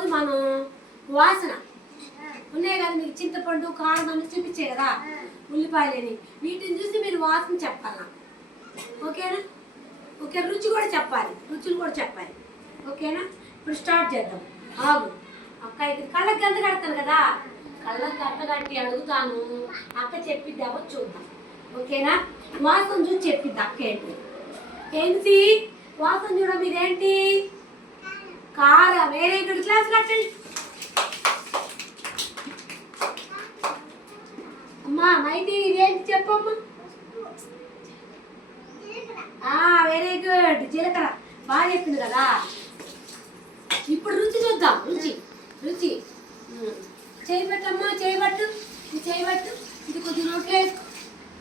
ఈరోజు మనం వాసన ఉన్నాయి కదా, మీకు చింతపండు కారం అన్ని చూపించే కదా, ఉల్లిపాయలని, వీటిని చూసి మీరు వాసన చెప్పాలా, ఓకేనా? ఓకే, రుచి కూడా చెప్పాలి, రుచులు కూడా చెప్పాలి, ఓకేనా? ఇప్పుడు స్టార్ట్ చేద్దాం. ఆగు అక్క, ఇది కళ్ళకి గంత కడతాను కదా, కళ్ళకి గంత కట్టి అడుగుతాను, అక్క చెప్పిద్ది అవ్వ చూద్దాం, ఓకేనా? వాసన చూసి చెప్పిద్ది అక్క. ఏంటి వాసన చూడ, మీదేంటి? కారం. వెరీ గుడ్, క్లాస్ కట్టండి. అమ్మా మైతి, ఇదేంటి చెప్పమ్మా? వెరీ గుడ్, జీలకర్ర. బాగా చెప్పింది కదా. ఇప్పుడు రుచి చూద్దాం. రుచి రుచి చేయబట్టమ్మా, చేయబట్టు, ఇది చేయబట్టు, ఇది కొద్ది నోట్లో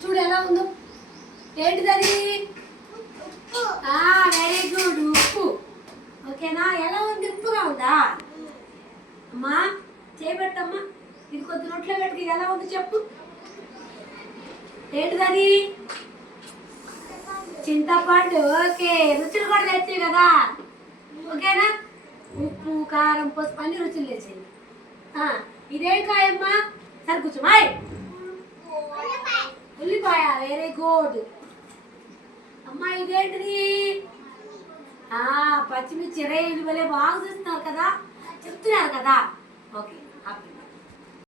చూడు ఎలా ఉందో. ఏంటిది అది? వెరీ గుడ్, ఉప్పు. ఓకేనా? ఎలా ఉంది? ఉప్పుగా ఉందా? అమ్మా చేయబట్టమ్మా, ఇది కొద్ది నోట్లో పెట్టుకు, ఎలా ఉంది చెప్పు. ఏంటిది అది? చింతపండు. ఓకే, రుచులు కూడా తెచ్చాయి కదా, ఓకేనా? ఉప్పు కారం పసుపు అన్ని రుచులు తెచ్చాయి. ఇదేం కాయమ్మా? సరే కూర్చోమాయ్. ఉల్లిపాయ. Very good. అమ్మా ఇదేంటిది? పచ్చిమిర్చి. రేలు వలే బాగా చూస్తున్నారు కదా, చెప్తున్నారు కదా. ఓకే.